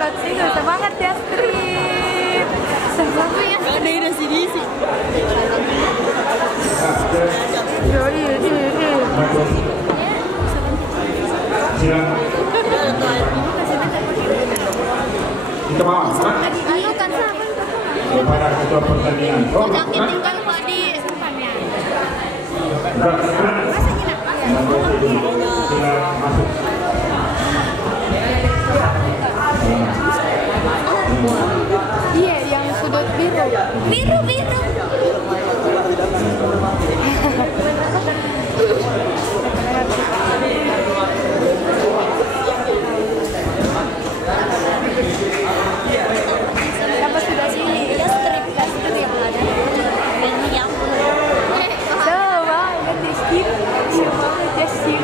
dapat single. Semangat ya Strip. Semangat ya. Gak ada ide sini sih. Iya. Kita mau Ayo kan sama. kepada ketua pertandingan. Jangan tinggal Pak di simpannya. Iya, yang sudut biru. Biru. Siapa sudah sini? Ya strip. Ini yang sama, ganti skip. Semuanya skip.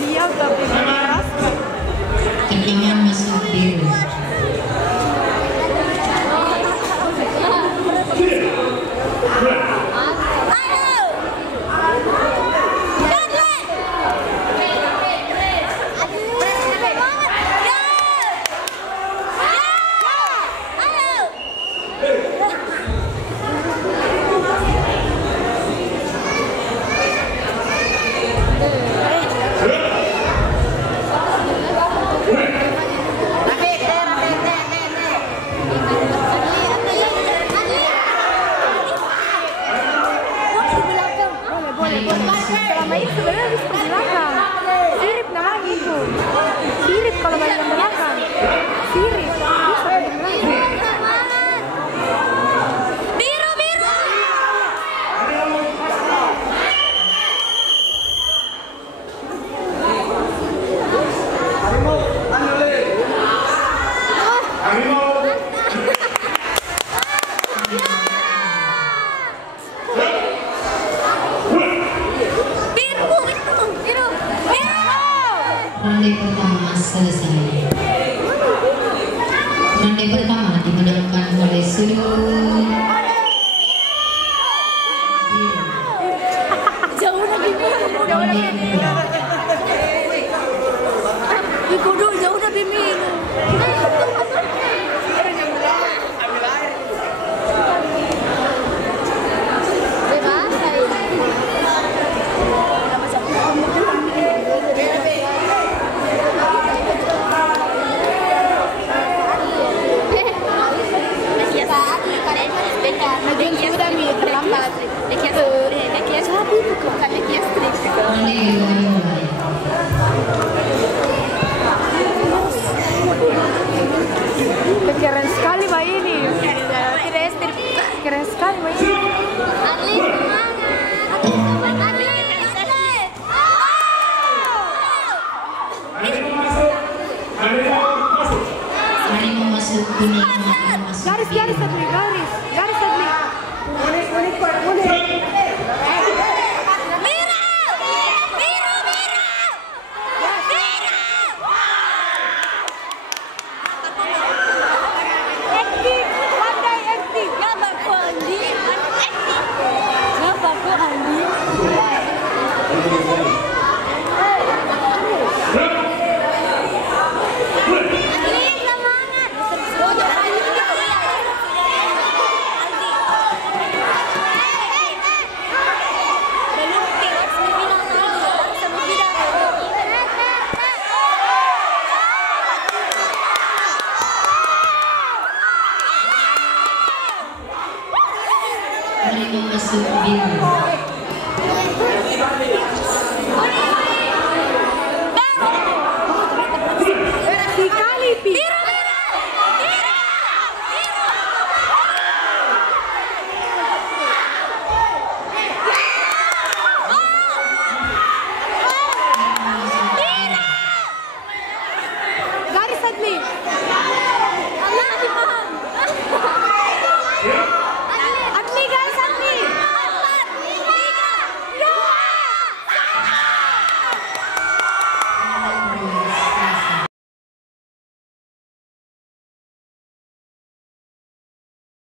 Dia tapi keras. Tendangan masuk biru. Selama ini sebenarnya harus ke belakang. Sirip namanya itu. Sirip kalau balik ke belakang. Sirip. Bisa ke belakang. Biru. Ronde pertama selesai. Ronde pertama dimenangkan oleh sudut Jauh lagi biru. Ikudu jauh udah bimbing. Keren sekali Mbak ini. Tidak Strip. Keren sekali Mbak ini. Adli Harimau masuk kuning. Garis Adli. Garis Adli. Harimau masuk biru. Sekali biru.